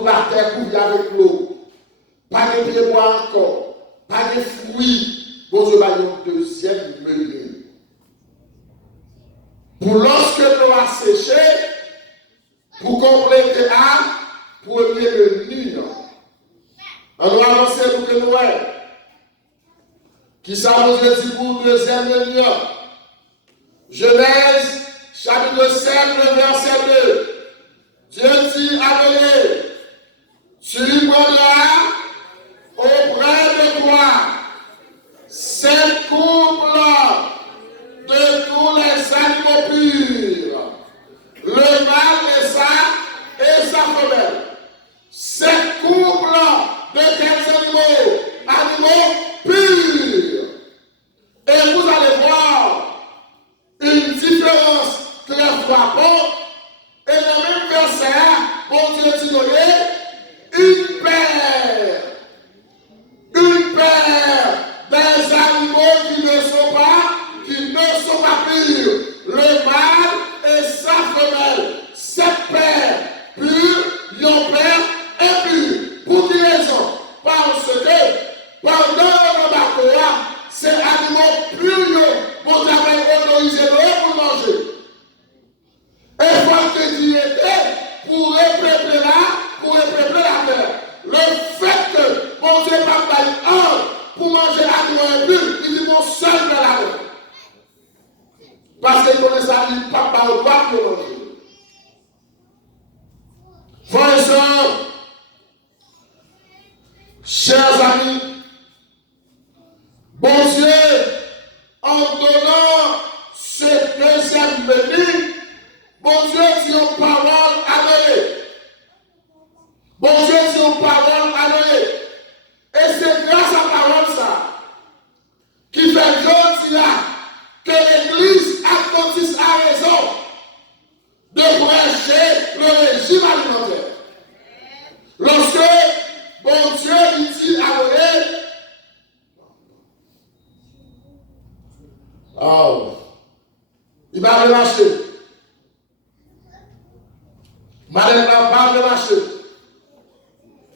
la terre couverte avec l'eau. Pas de pieds bois encore. Pas de fruits. Bon Dieu va une deuxième menu. Pour lorsque l'eau a séché, pour compléter un premier menu. On doit avancer pour que nous ayons. Qui ça vous dit pour le deuxième menu? Genèse, chapitre 7, le verset 2. Dieu dit à Noé, tu prendras auprès de toi 7 couples de tous les animaux purs, le mâle et sa femelle. 7 couples de quels animaux? Animaux purs. Et vous allez voir une différence très frappante. Et dans le même verset, bon Dieu dit une paire des animaux qui ne sont pas purs, le mâle et sa femelle, 7 paires pures, yon père impur. Pour quelle raison? Parce que pendant le bateau, ces animaux purs, vous avez autorisé pour manger. Et faut que Dieu était pour repeupler la terre. Le fait que mon Dieu n'a pas un pour manger animaux impurs, il dit mon seul de la terre. Parce qu'il connaît ça, il n'a pas le droit de manger. Frères et sœurs, chers amis, bon Dieu, en donnant ce deuxième menu, bon Dieu dit une parole à Noé. Bon Dieu dit une parole à Noé. Et c'est grâce à la parole ça qui fait aujourd'hui que l'Église adventiste a raison de prêcher le régime alimentaire. Lorsque bon Dieu lui dit à Noé, oh, il va relâcher. Madame n'a pas relâché.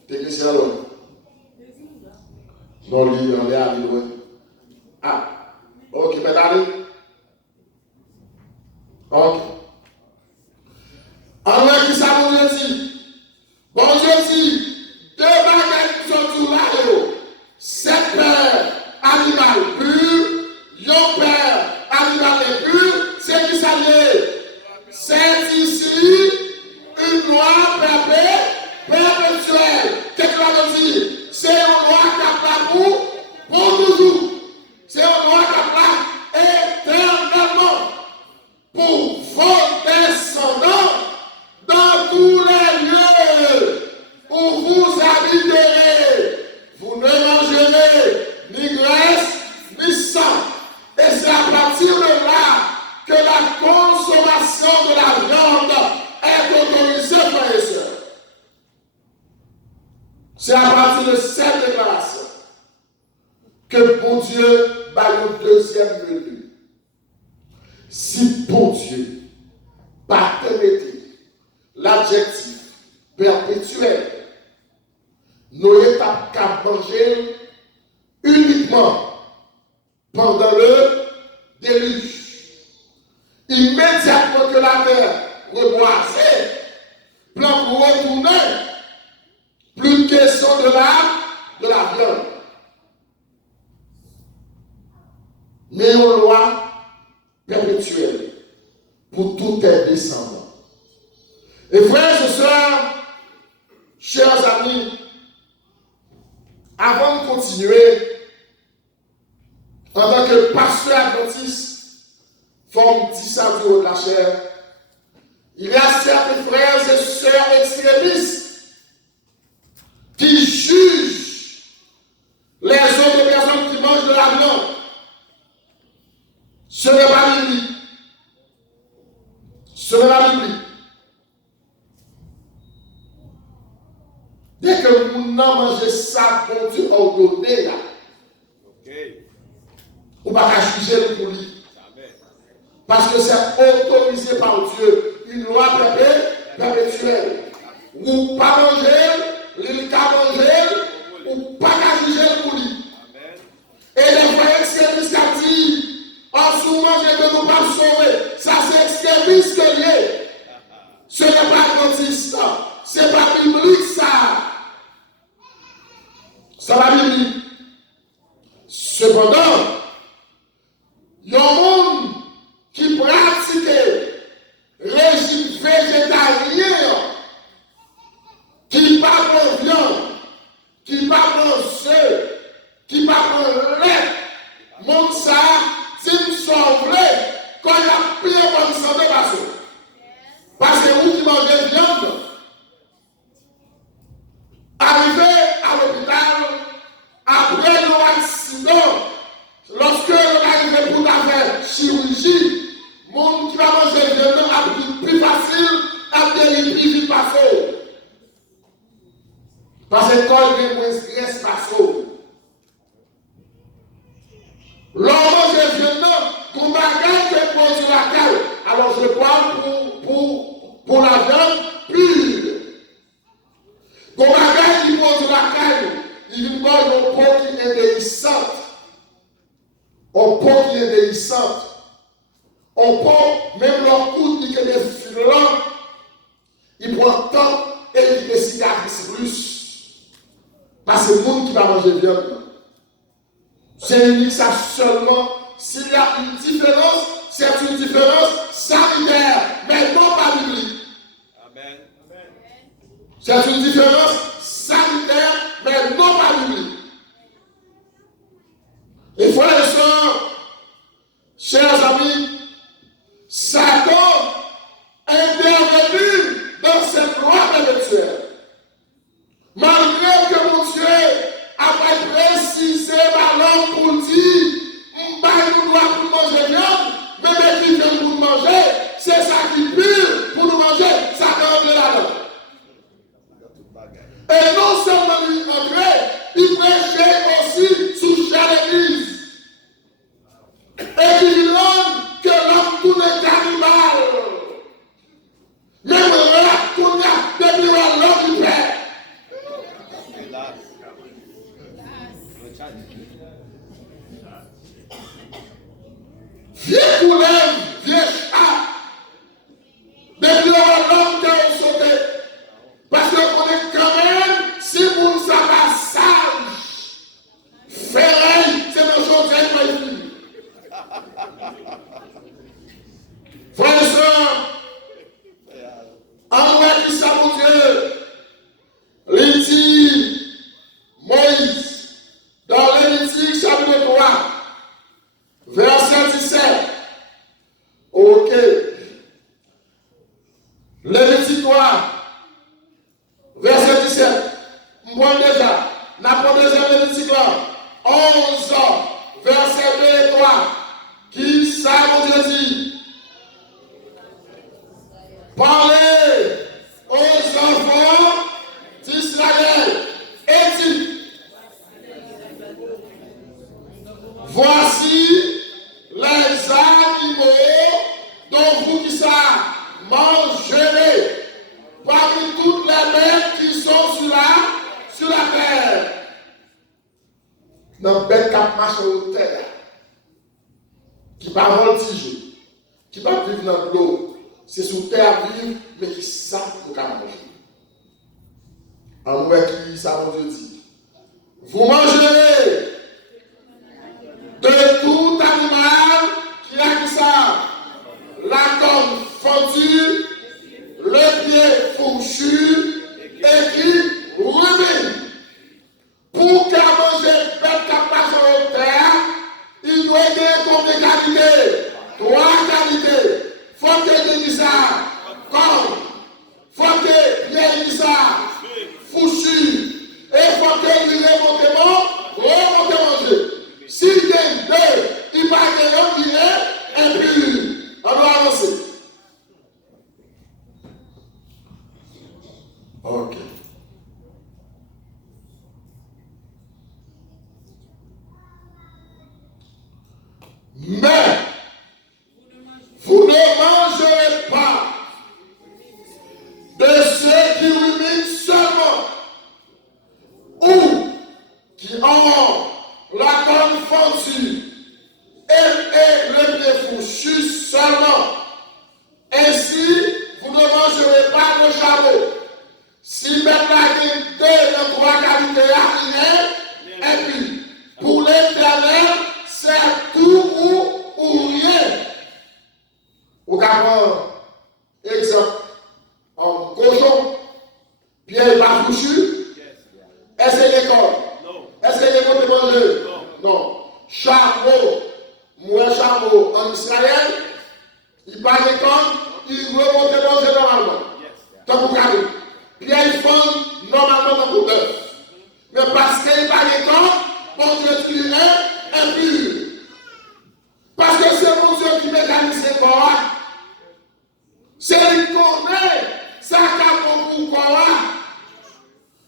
Technicien alors. Non, lui, on est arrivé. Ah, ok, mais allez. Ok. Alors, qui ça bon Dieu dit? Bon Dieu dit, 2 bagages qui sont tout là, 7 paires animales pures, 1 paire animal impur, c'est qui ça l'est? C'est ici une loi perpétuelle. Qu'est-ce que ça veut dire? C'est une loi qui a pour toujours. C'est une loi qui a éternellement pour vos descendants dans tous les lieux où vous habiterez. Vous ne mangerez ni graisse ni sang. Et c'est à partir de là que la consommation de la viande est autorisée, frères et sœurs. C'est à partir de cette déclaration que pour Dieu va le deuxième menu. Si pour Dieu, par l'adjectif perpétuel, nous n'avons qu'à manger uniquement pendant le déluge. Immédiatement que la terre reboisée, plan pour retourner, plus de question de la viande. Mais une loi perpétuelle pour tous tes descendants. Et frères et sœurs, chers amis, avant de continuer, en tant que pasteur adventiste, forme 10 ans de la chair, il y a certains frères et sœurs extrémistes qui jugent les autres personnes qui mangent de la viande. Ce n'est pas biblique. Ce n'est pas biblique. Dès que vous mangez ça, bon Dieu a ordonné là. Ou pas qu'à juger pour lui. Parce que c'est autorisé par Dieu. Une loi perpétuelle. ou pas manger, il qu'à manger, ou pas qu'à juger pour lui. Et les frères extrémistes qui disent, en ce moment, je ne peux pas sauver. Ça, c'est extrémiste que lié. Ce n'est pas adventiste. Ce n'est pas biblique, ça. Ça va biblique. Cependant, il y a un monde qui pratique régime végétarien, qui parle de viande, qui parle de œufs, qui parle de lait. Mon ça, si nous sommes vrais, quand il y a bien bonne santé, parce que vous qui mangez viande, arrivé à l'hôpital, après l'accident, lorsque on arrive pour faire chirurgie, le monde qui va manger viande a plus facile, a plus vite passer. Parce que quand il y a moins de stress, passer. L'homme mange viande, ton bagage est produit la caille. Alors je parle pour la viande pure. Ton bagage qui produit la caille, il va au pot qui est déhissante. Au pot qui est déhissante. Au pot, même leur coude qui est des filants, il prend temps et il ne cicatrise plus. Parce que le monde qui va manger viande. C'est unique ça seulement s'il y a une différence, c'est une différence sanitaire, mais non pas biblique. Amen. C'est une différence sanitaire, mais non pas biblique. Et frères et sœurs, chers amis, Satan intervenu dans cette loi perpétuelle. Malgré que mon Dieu a précisé ma langue pour dire, nous doit pour manger viande, mais qui vient pour manger, c'est ça qui pire pour nous manger, ça rentre là-dedans. Et non seulement lui entrer, il prêchait aussi sous chaque église. Et il donne que l'homme tourne cannibale. Même là, tourne depuis l'homme du Père. Vieux couleur, vieux chat. Depuis l'homme qui a sauté. Parce qu'on est quand même, si vous ne savez pas sage, ferraille, c'est nos choses qui frères et sœurs, en vrai qui s'appelle Dieu, il dit Moïse, dans Lévitique chapitre 3, verset 17. Ok. Lévitique 3, verset 17. Moi déjà, la première Lévitique 11, verset 2 et 3. Qui ça, mon Dieu dit? Parlez aux enfants d'Israël et dit, voici les animaux dont vous qui ça mangerez parmi toutes les bêtes qui sont sur la terre. Dans bête qui marche sur la terre, qui va voltiger, qui va vivre dans l'eau. C'est sur terre vivre, mais qui savent pour manger. En vrai, qui ça mon Dieu dit? Vous mangerez de tout animal qui a qui ça? La corne fendue, le pied fourchu et qui rumine. Pour qu'à manger bête qui passe sur terre, il doit y avoir combien de qualités? 3 qualités. Faut que tu ça, comme, faut que tu ça, fouchu, et faut que tu remonte manger. S'il y a 2, il va y avoir qui est impur. On doit avancer. Ok. Mais, vous ne mangerez pas de ceux qui ruminent qui ont la corne fendue et le pied fourchu seulement. Ainsi, vous ne mangerez pas le chameau. Si maintenant il y a deux ou trois qualités à et puis, pour l'Éternel, c'est tout ou rien. Au cas exemple, en cochon, pied pas fouchu, est-ce qu'il est comme? Est-ce qu'il est comme de manger? Non. Chameau, moi chameau en Israël, il parle comme, il veut monter manger normalement. Tant que vous regardez. Pierre, il font normalement dans le bœuf. Mais parce qu'il parle comme, mon Dieu qui est impur. Parce que c'est mon Dieu qui mécanise les corps. C'est lui qui connaît ça qu'a pour corps.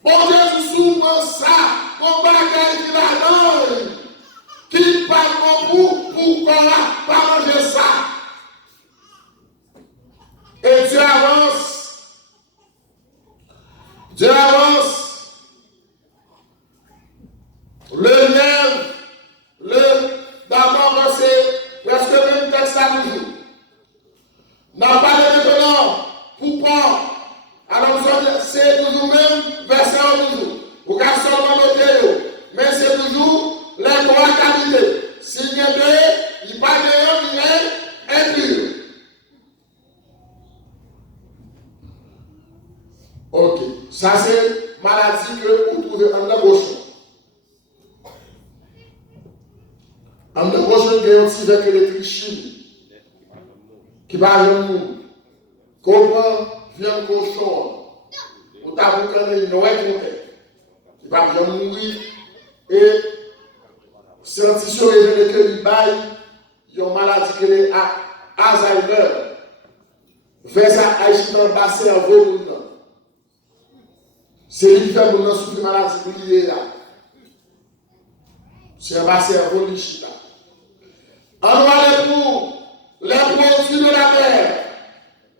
Bon Dieu, souvent ça, on bagaille qui la donne. Qui parle pour corps, pas manger ça. Et Dieu avance. Dieu avance. D'abord, c'est presque le même texte à toujours. N'a pas de maintenant, pourquoi? Alors, c'est toujours même verset en toujours. Vous pouvez seulement noter, mais c'est toujours les trois qualités. S'il y a deux, il n'y a pas de il est impur. Ok, ça c'est maladie que vous trouvez en embauchant. En embauchant, il y a aussi avec l'électrique chimique qui va venir. Comment vient cochon? Vous t'avouez qu'il n'y a pas il va bien mourir. Et scientifiques révèlent qu'il y a une maladie qui est Alzheimer. Vers ça, il y a un bassin en volume. C'est lui qui fait mon souffrir de maladie liée là. C'est un bassin en volume. On va aller pour les produits de la terre.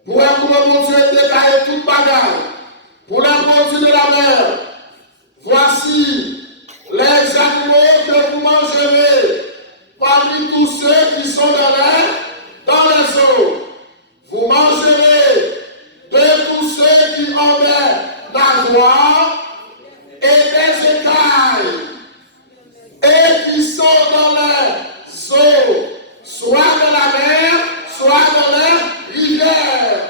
Pour un coup, mon Dieu détailler toute bagarre. Pour les produits de la mer. Voici les animaux que vous mangerez parmi tous ceux qui sont dans les eaux. Vous mangerez de tous ceux qui ont des nageoires et des écailles et qui sont dans les eaux, soit dans la mer, soit dans les rivières.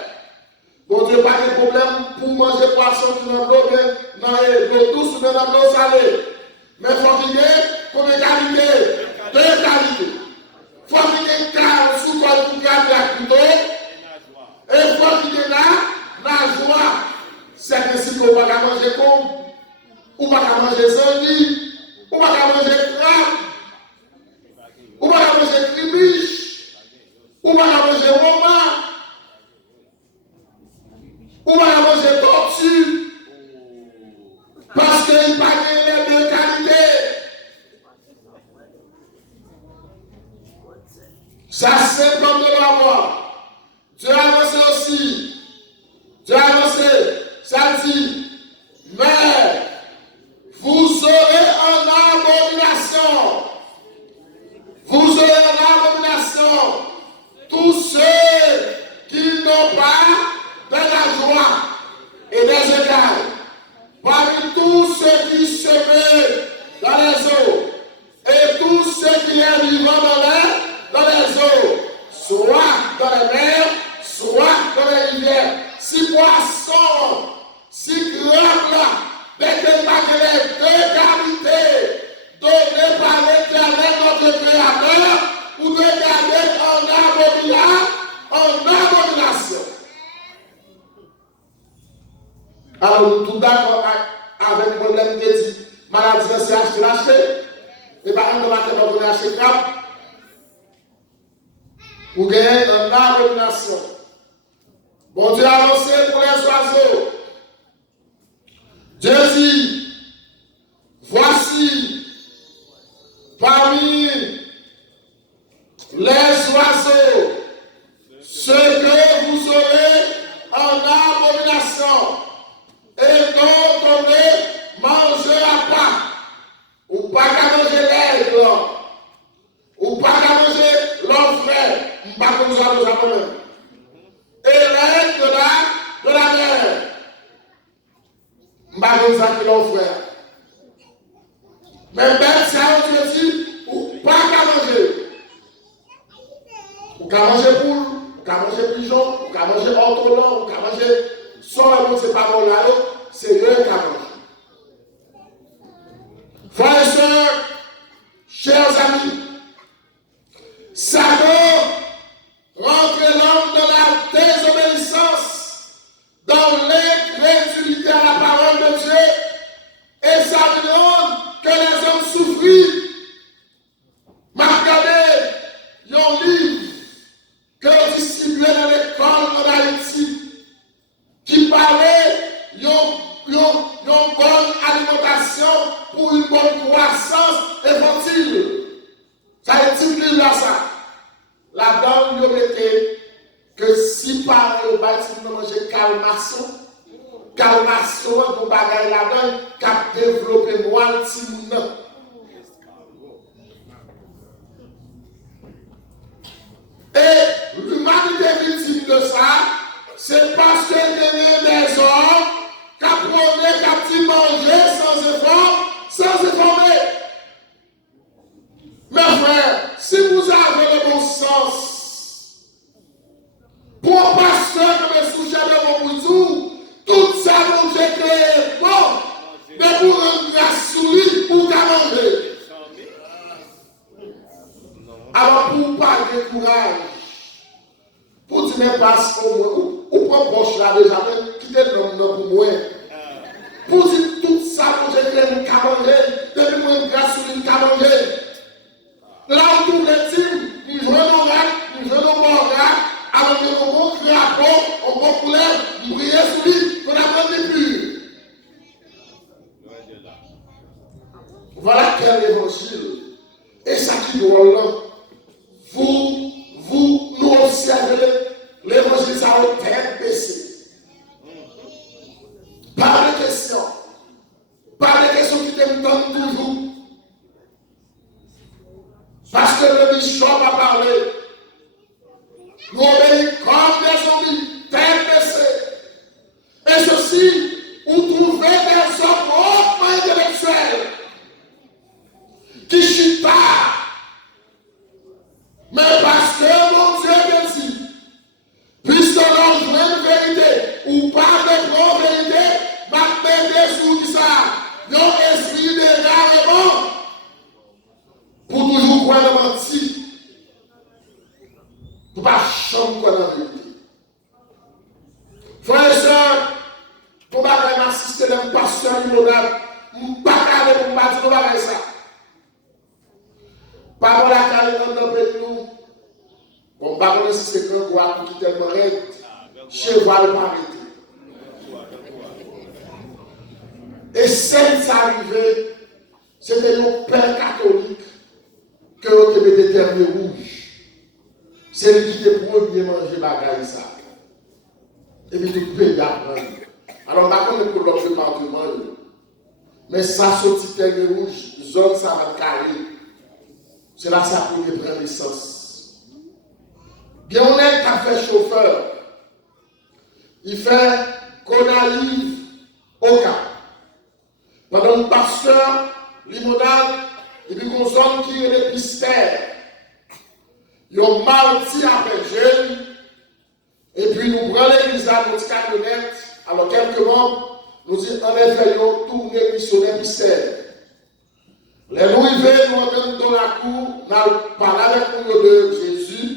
Bon Dieu, pas de problème pour manger poisson qui dans l'eau douce ou dans l'eau salée. Mais il faut qu'il y ait combien de qualités? Deux qualités. Il faut qu'il y ait carne sous quoi pour garder la couteau. Et il faut qu'il y ait la joie. C'est ainsi qu'on ne va pas manger comme, ou pas manger sandy, ou pas manger crabe, ou pas manger cribiche, ou pas manger romain. Ou va manger tortue parce qu'il pas les deux qualités. Ça c'est comme de la mort. Dieu a annoncé aussi. Dieu a annoncé, ça dit, mais vous aurez en abomination. Vous aurez en abomination tous ceux qui n'ont pas de la joie et des égards, parmi tous ceux qui se mettent dans les eaux et tous ceux qui sont vivants dans les eaux, soit dans les mers, soit dans les rivières. Si poisson, si crabe là, dès que les deux qualités données par l'Éternel notre Créateur, vous devez garder en abomination. Alors, nous sommes d'accord avec le problème qui dit maladie, c'est acheter. Et par exemple, on va acheter crabe. Pour gagner une abomination. Bon Dieu a annoncé pour les oiseaux. Dieu dit, voici parmi les oiseaux ce que vous aurez en abomination. Et donc on est manger à part. Ou M'bagou ça qui l'ont frère. Mais bête ça on te dit ou pas qu'à manger. Ou qu'à manger poule, ou qu'à manger pigeon, ou qu'à manger ortolan, ou qu'à manger son c'est pas bon là, c'est eux qui mangent. Frères et sœurs, chers amis, Satan rentre l'homme dans la désobéissance, dans l'incrédulité à la parole de Dieu, et ça demande que les hommes souffrent. M'a regardé un livre que l'on distribuait dans l'école en Haïti, qui parlait d'une bonne alimentation pour une bonne croissance infantile. Ça a été dit là ça. La dame lui mettait que si par le bâtiment manger calmation, pour bagaille là-dedans, qui a développé moi le petit monde. Et l'humanité victime de ça, c'est parce qu'il y a des hommes qui apprenaient qu'à manger sans effort, sans efformer. Mes frères, si vous avez le bon sens, pour un pasteur comme un sujet de mon bouzou, tout ça nous j'ai créé bon, mais pour rendre grâce sur lui, pour manger. Alors pour pas de courage, pour dire pas ou prendre proche là déjà, quitter le nom pour moi. Pour dire tout ça nous j'ai créé pour manger, depuis moi grâce sur lui pour manger. Là où tout le team, nous jouons nos gars, nous jouons nos bons gars, alors que nous avons créé à peau, on va couler, nous prier sur lui, qu'on a besoin plus. Voilà quel évangile. Et ça qui doit là, vous, nous observez l'évangile, ça a tête baissée. Pas de questions. Pas de questions qui te donnent toujours. Parce que le bishop a parlé. Nous obéissons comme des zombies, tête baissée. Et ceci, vous trouvez des hommes hautement intellectuels qui chutent pas. Mais parce que mon Dieu me dit, puisque l'on joue une vérité ou pas de bonne vérité, ma mère sous ça, non esprit d'égarement. Pour toujours croire le menti. Pour ne pas changer quoi dans la vérité. Frères et sœurs, pour ne pas assister à un pasteur limonade, pour ne pas aller pour ne pas dire ça. Pas pour la carrière dans le pays nous. On ne va pas si c'est grand bois qui est tellement raide. Cheval pas arrêté. Et celle qui arrivait, c'était nos pères catholiques. Que vous avez des termes rouges. C'est lui qui est premier manger bagaille ça. Et puis tout pays apprendre. Alors, par contre, pour l'autre département, mais ça, ce petit terme rouge, zone ça va carré. C'est là ça pour prendre licence. Bien, on est qu'à faire chauffeur. Il fait qu'on arrive au cap. Pendant le pasteur, limonade, et puis qu'on zone qui est les pistères. Ils ont mardi après jeune. Et puis nous prenons l'église à notre camionnette. Alors quelques membres nous disent en effet, ils ont tourné missionnaire pistère. Les nous arrivés, nous entrons dans la cour, nous parlons avec nous de Jésus.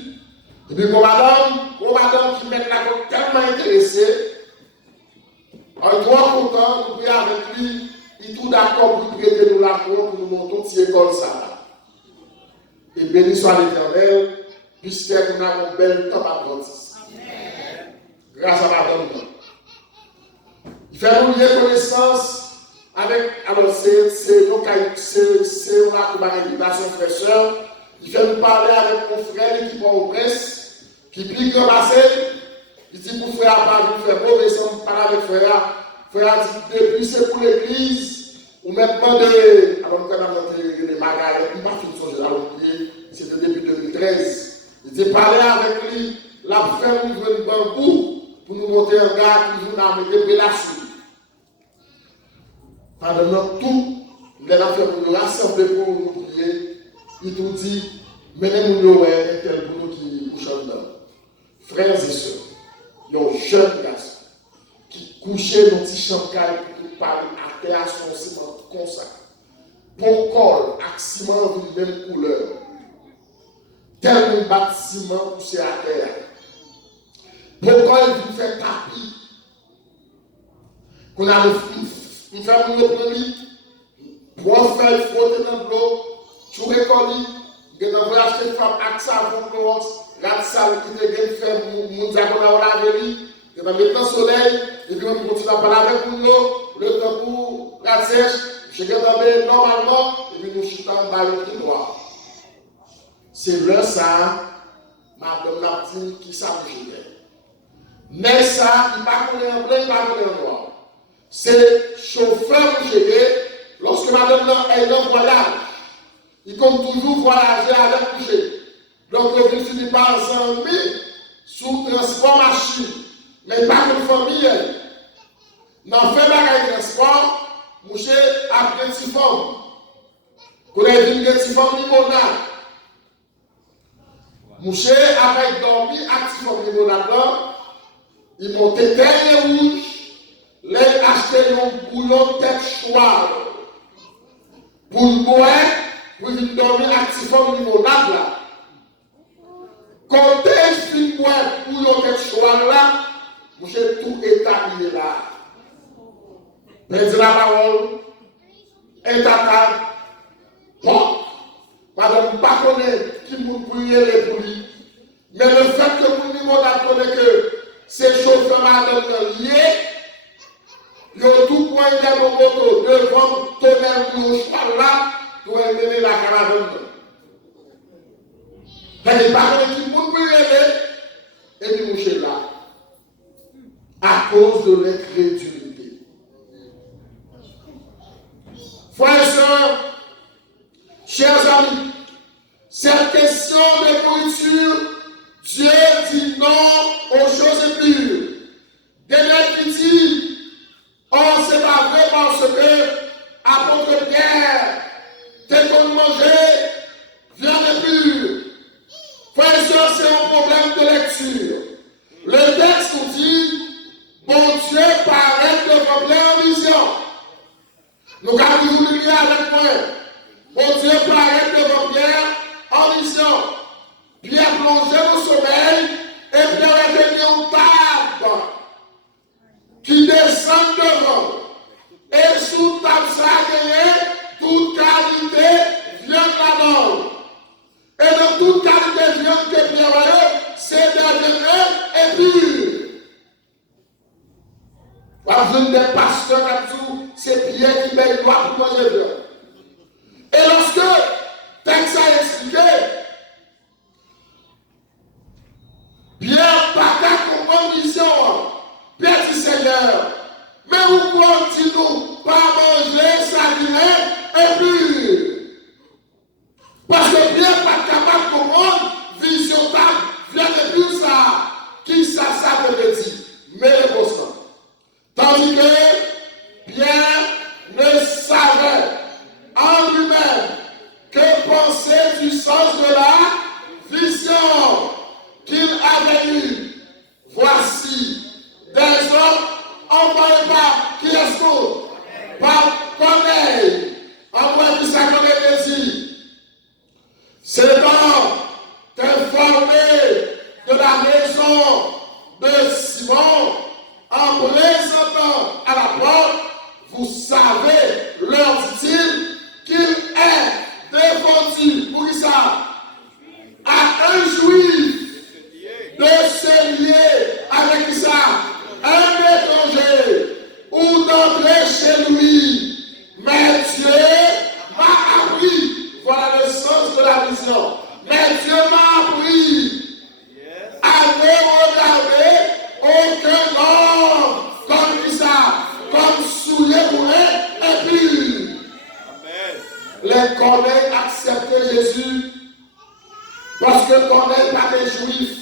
Et puis madame qui maintenant tellement intéressée, en trois contents, nous prions avec lui. Il est tout d'accord pour prêter nous la cour pour nous montrer cette école ça. Et béni soit l'Éternel, puisque nous avons un bel temps à Adventiste. Grâce à madame. Il fait nous lier connaissance avec. Alors, c'est une invitation fraîcheur. Il fait nous parler avec mon frère qui prend au presse, qui plie grand passé. Il dit pour frère, pas nous faire mauvais sang, parler avec frère. Frère dit, depuis c'est pour l'église, ou maintenant de. Alors, quand on a monté les magasins, il m'a fait une chose, c'était depuis 2013. Il dit, parler avec lui, la faire ouvrir le bambou pour nous monter un gars, toujours dans la relation. Pendant tout, les affaires pour nous rassembler pour nous prier, il nous dit, menez nous un tel pour nous qui couche dedans. Frères et sœurs, il y a un jeune garçon qui couchait dans un petit chancaille pour nous parler à terre son ciment comme ça. Pour col, avec ciment de même couleur. Tel bâtiment poussé à terre. Pourquoi il vous fait tapis? Qu'on a une femme de premier, pour faire frotter dans l'eau, tu récoltes, que vous avez acheté une femme avec ça pour l'eau, la salle qui te gagne faire mon diagonal à la vie, que vous mettez dans le soleil, et puis on continue à parler avec l'eau, le temps pour la sèche, je vais normalement, et puis nous chutons dans le noir. C'est là ça, Madame Martine qui s'appelle. Mais ça, il ne va pas connaître en plein, il ne va pas connaître en noir. C'est chauffeur pour gérer, lorsque Madame est en voyage, il compte toujours voyager avec coucher. Donc, il finit par s'ennuyer sous transport machine, mais pas une famille. Dans le fait de transport, monsieur a une petite femme. Vous avez une petite femme limonade. Monsieur avec dormi à petite femme limonade là, il montait terre rouge. Les acheter un bouillon tête choix pour le boire, pour venir dormir activement au niveau là. Quand tu finis boire bouillon tête choix là, j'ai tout établi là. Prenez la parole, état bon, madame, pas connaître qui vous prier les pour lui, mais le fait que vous niveau là connaît que ces chauffeurs madame liés. Il y a tout point de mon moto devant tonnerre pour le cheval là, pour mener la caravane. Il n'y a pas de qui peut rêver et puis moucher là. À cause de l'incrédulité. Frères et sœurs, chers amis, cette question de nourriture, Dieu dit non aux choses impures. Des lettres qui disent, or, c'est pas vrai parce que, apôtre Pierre, dès qu'on mangeait, viande pure. Frères et sœurs, c'est un problème de lecture. Le texte nous dit, bon Dieu paraît devant Pierre en vision. Nous avons voulu lire avec moi. Bon Dieu paraît devant Pierre en vision. Pierre plongeait au sommeil et Pierre est devenu une table qui descend devant. Et sous table ça toute qualité vient là-dedans. Et dans toute qualité vient que Pierre c'est dernier et pur. Par une des pasteurs comme c'est Pierre qui met loi pour manger blanc. Et lorsque texte a expliqué, Pierre pas qu'à comprendre mission. Pierre dit Seigneur, mais pourquoi dis-nous pas manger ça et pur? Parce que Pierre pas capable de comprendre vision table, vient de plus ça. Qui ça veut dire? Mais le bon sens. Tandis que Pierre ne savait en lui-même que penser du sens de la vision qu'il avait eue. Voici des hommes envoyés par qui est-ce par Corneille, envoyés par sa Corneille. Ces hommes informés de la maison de Simon, en présentant à la porte, vous savez, leur dit-il, qu'il est défendu, pour qui ça, à un juif de se lier avec qui ça, un étranger, ou d'entrer chez lui. Mais Dieu m'a appris, voilà le sens de la vision, mais Dieu m'a appris à ne regarder aucun homme comme qui ça, comme souillé pour et puis les Corneilles acceptaient Jésus parce que Corneille pas des juifs.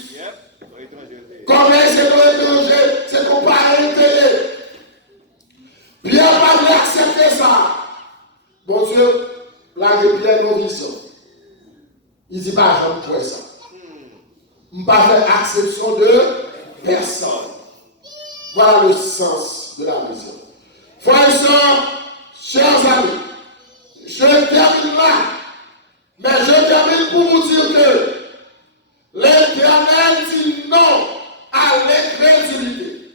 Corneille c'est pour étranger, c'est pour pas intérêt. Pierre pas voulu accepter ça. révèle nos visions. Il dit pas, j'aime quoi ça. Je ne pas faire acception de personne. Voilà le sens de la vision. Frères et sœurs, chers amis, je termine là, mais je termine pour vous dire que l'Éternel dit non à l'incrédulité.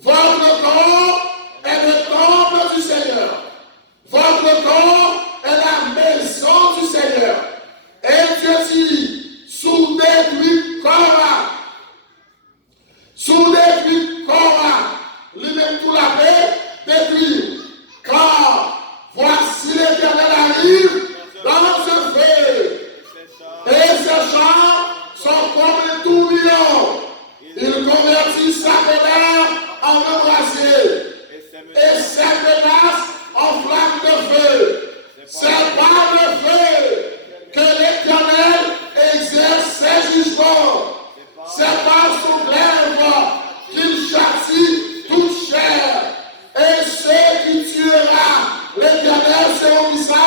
Votre corps est le temple du Seigneur. Votre corps est la maison du Seigneur. Et Dieu dit, sous détruit corps, sous détruit corps, lui-même tout la paix, détruit. Car voici l'Éternel arrive dans ce feu. Et ces gens sont comme un tourbillon. Ils convertissent sa colère en un brasier. Et ses menaces en flamme de feu. C'est par le feu que l'Éternel exerce ses jugements. C'est par son glaive qu'il châtie toute chair. Et ceux qui tuera l'Éternel seront mis ça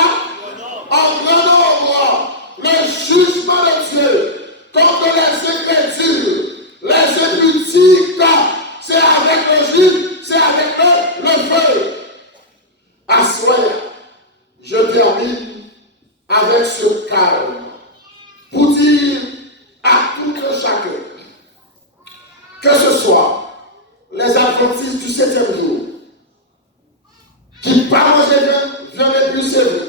en grand nombre. Le jugement de Dieu contre les incrédules, les impudiques, c'est avec le juge, c'est avec le feu. À soi, je termine avec ce calme pour dire à tout un chacun que ce soit les adventistes du 7e jour qui pas manger viande plus sévère,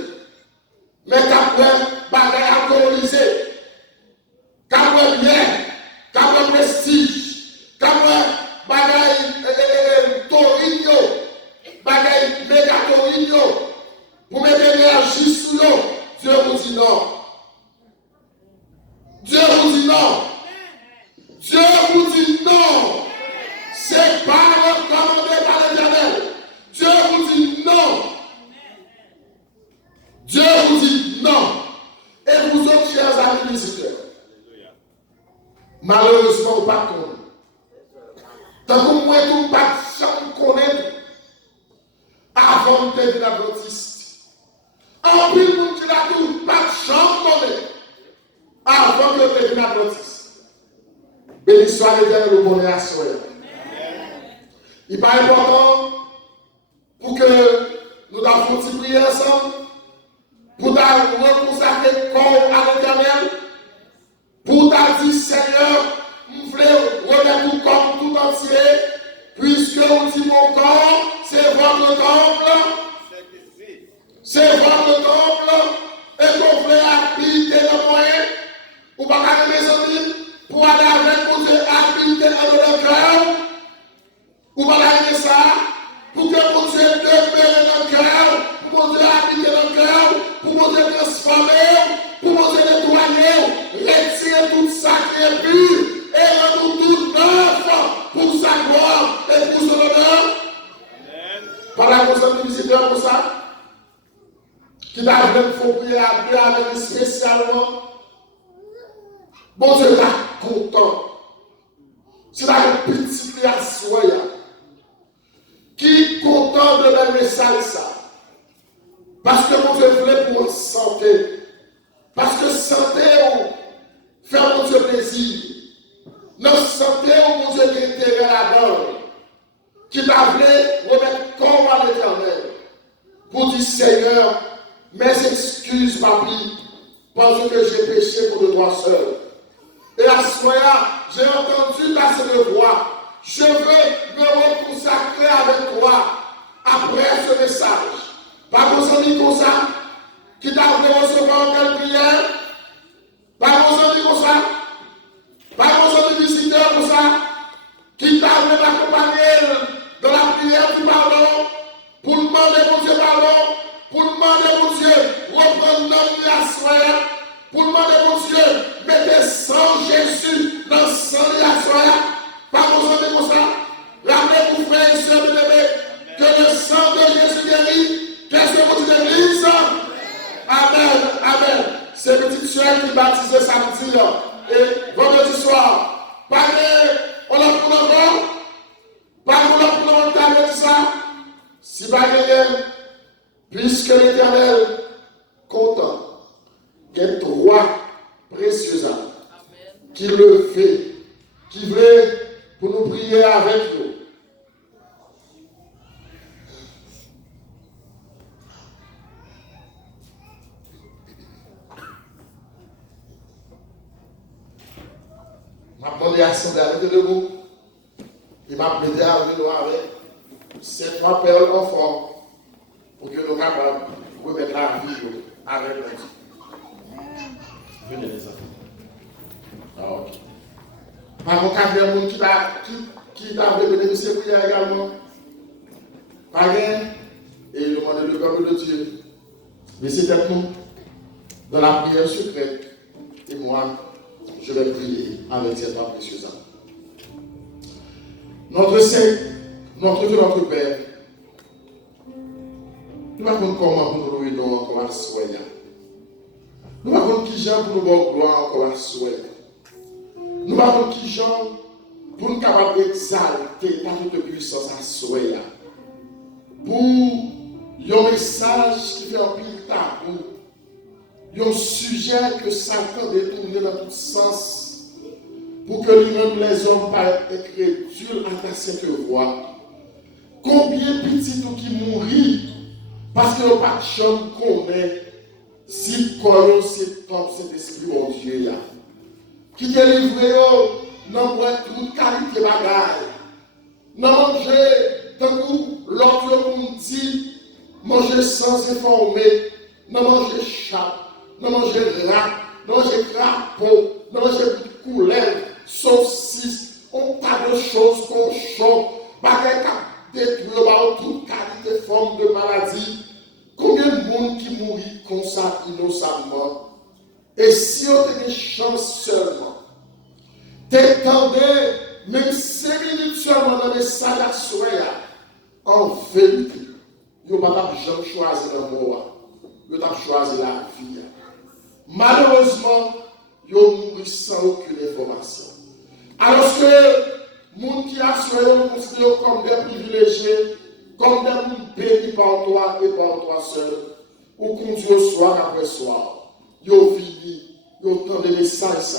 mais qu'après bagaille alcoolisé, qu'après bien, qu'après prestige, qu'après bagaille torino, bagaille mégatorino, pour mettre l'énergie sous l'eau, Dieu vous dit non. Dieu vous dit non. Dieu vous dit non. C'est pas recommandé par l'Éternel. Dieu vous dit non. Dieu vous dit non. Et vous autres, chers amis visiteurs, malheureusement, vous ne pas connaître. Tant que moi, vous ne pas connaître avant de devenir adventiste. En plus, vous ne pas de chambre connaître avant de devenir adventiste. Béni soit l'Éternel, le bonheur à soi. Il n'est pas important pour que nous avons prié ensemble, pour reconsacrer corps à l'Éternel, pour dire Seigneur, je veux remettre tout corps tout entier, puisque on dit mon corps, c'est votre temple, c'est votre temple, et qu'on voulait habiter dans moi, ou pas qu'à mes amis, pour aller avec mon Dieu habiter dans le cœur, ou pas qu'à ça, pour que mon Dieu demeure dans le cœur, pour mon Dieu habiter dans le cœur, pour mon Dieu transformer, pour mon Dieu nettoyer, retirer tout ça qui est pur, et rendre tout neuf pour sa gloire et pour son honneur. Pendant qu'on s'est visiteurs pour ça, qui t'a vraiment fait prier à Dieu avec spécialement, bon Dieu est content. C'est un petit peu à soi, qui est content de le message ça. Parce que mon Dieu voulait pour santé. Parce que santé, fait mon Dieu plaisir. Notre santé, mon Dieu qui est intérêt là-dedans. Qui t'a voulu remettre corps à l'Éternel. Pour dire Seigneur, mes excuses, papi, parce que j'ai péché pour de toi seul. Et à ce moment-là, j'ai entendu passer de voix. Je veux me reconsacrer avec toi après ce message. Pas vos amis comme ça, qui t'a voulu recevoir quelle prière. Pas vos amis comme ça. Pas vos amis visiteurs comme ça, qui t'a voulu m'accompagner dans la prière du pardon, pour demander mon Dieu pardon, pour demander mon Dieu reprendre notre vie à soi, pour demander mon Dieu mettez sang Jésus dans le sang de la soi. Pas vos amis comme ça. Rappelez-vous, frères et sœurs bien-aimés, que le sang de Jésus guérit. Qu'est-ce que vous dites l'église? Amen, amen. C'est petite soeur qui baptisait samedi et vendredi soir. On l'a pour l'enfant. Pas pour l'enfant, on t'a dit ça. Si pas gagné, puisque l'Éternel content, il y a trois précieux âmes qui le fait, qui veulent pour nous prier avec nous. Je m'a demandé à Sandra avec debout. Il m'a plaidé à venir avec ces trois perles en forme pour que nous soyons capables de remettre la vie avec nous. Venez les enfants. Ah, ok. Par contre, il y a des gens qui ont bénéficié de prière également. Pas rien. Et il demande le peuple de Dieu. Mais c'est peut-être nous, dans la prière secrète, et moi, je vais prier avec cette âme précieuse. Notre Seigneur, notre Dieu, notre Père, nous ne savons pas comment pour nous louer encore à soigner. Nous ne savons pas qui gens pour nous voir gloire encore à soigner. Nous ne savons pas qui gens pour nous capables d'exalter ta toute puissance à soigner. Pour un message qui fait un pile tabou, un sujet que Satan détourne dans tous sens. Pour que lui-même les hommes paraissent incrédules à ta sainte voix. Combien de petits qui mourent parce que le pas de chambre connaît si colon c'est top cet esprit mon Dieu qui te livre dans toute qualité bagaille. Non manger tant que l'autre nous dit manger sans informer, non manger chat, non manger rat, non manger crapaud, non manger couleur. Saucisse, on tas de choses qu'on chante, bagaille qui détruit toute qualité forme de maladie. Combien de monde qui mourit comme ça innocemment? Et si on a une chance seulement, t'étendais même 5 minutes seulement dans le message à soya, en vérité, vous n'avez pas choisi le mot, vous avez choisi la vie. Malheureusement, vous mourrez sans aucune information. Alors que les gens qui assurent nous considèrent comme des privilégiés, comme des gens bénis par toi et par toi seul, ou conduit soir après soir, ils vivent, ils entendent des messages.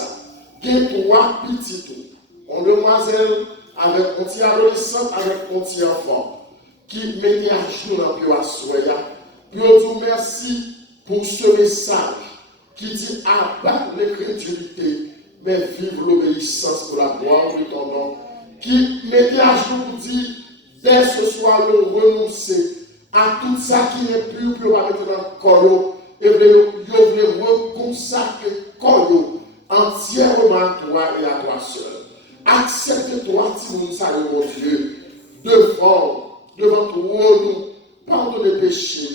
Il y a trois petits, une demoiselle avec un petit adolescent, avec un petit enfant, qui mettent à jour dans le soya. Puis on dit merci pour ce message qui dit abattre l'incrédulité, mais vivre l'obéissance pour la gloire de ton nom, qui mettait à jour dit, dès ce soir, le renoncer à tout ça qui n'est plus pour mettre dans le corps, et vous reconsacrer le corps entièrement à toi et à toi seul. Accepte-toi, si vous savez, mon Dieu, devant toi, nous, pardonne les péchés,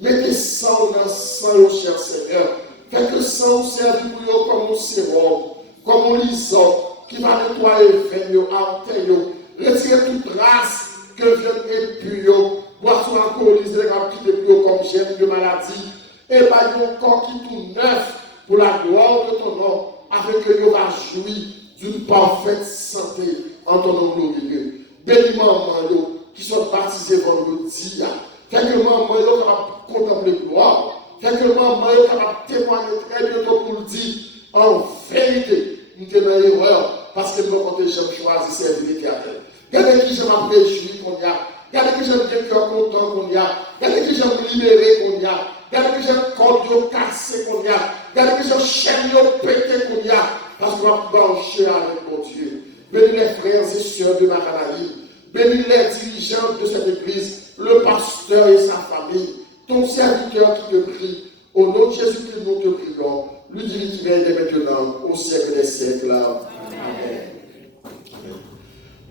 mettez sang dans le sang, cher Seigneur, faites le sang servir pour comme un sérum, comme un lison qui va nettoyer les veines, artères, retirer toute race que vient impur, boisson alcoolisée, qui depuis comme gène de maladie, et par un corps qui tout neuf pour la gloire de ton nom, afin que nous va jouir d'une parfaite santé en ton nom glorieux. Bénis maman qui sont baptisés vendredi, quelques mamans qui va contempler gloire, quelques mamans qui va témoigner très bientôt pour le dire en vérité. Nous sommes dans l'erreur parce que nous avons choisi servir l'Éternel. Regardez qui j'aime me réjouir qu'on y a. Regardez qui j'aime bien cœur content qu'on y a. Regardez qui j'aime libérer qu'on y a. Regardez que j'aime corde cassé qu'on y a. Regardez que j'aime chaîne pété qu'on y a. Parce qu'on va brancher avec mon Dieu. Bénis les frères et sœurs de Macanaï. Bénis les dirigeants de cette église, le pasteur et sa famille, ton serviteur qui te prie. Au nom de Jésus-Christ, nous te prions. Lui qui vient dès maintenant, au siècle des siècles. Amen.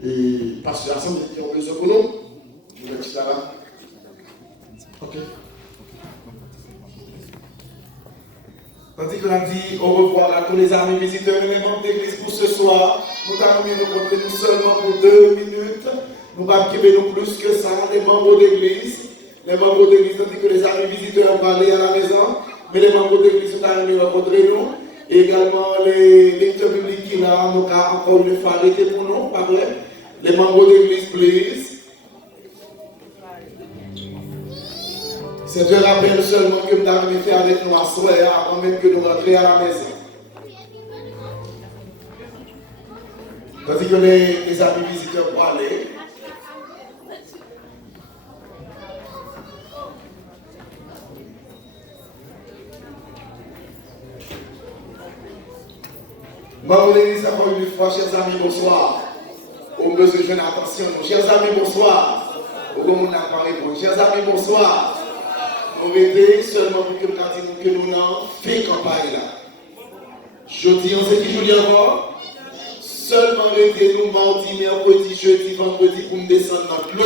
Et pasteur Hassan, qui ont besoin pour nous. Je vais là. Ok. Tandis que l'on dit au revoir à tous les amis visiteurs et les membres d'église pour ce soir, nous allons nous montrer nous seulement pour 2 minutes. Nous ne pouvons pas nous plus que ça, les membres d'église. Les membres d'église, tandis que les amis visiteurs vont aller à la maison, mais les membres d'église sont allés rencontrer nous. Et également les lecteurs publics qui là, nous avons encore une fois arrêté pour nous, pas vrai? Les membres d'église, please. C'est un rappel seulement que nous avons fait avec nous à soir avant même que nous rentrions à la maison. Tandis que les amis visiteurs vont aller. Maman l'église encore une fois, chers amis, bonsoir. Au besoin de jeune attention, chers amis, bonsoir. Au moment n'a pas répondu. Chers amis, bonsoir. Nous mettons seulement pour que nous disions que nous n'avons fait campagne là. Je dis, on sait qui joue encore. Seulement mettez-nous mardi, mercredi, jeudi, vendredi pour nous descendre dans l'eau.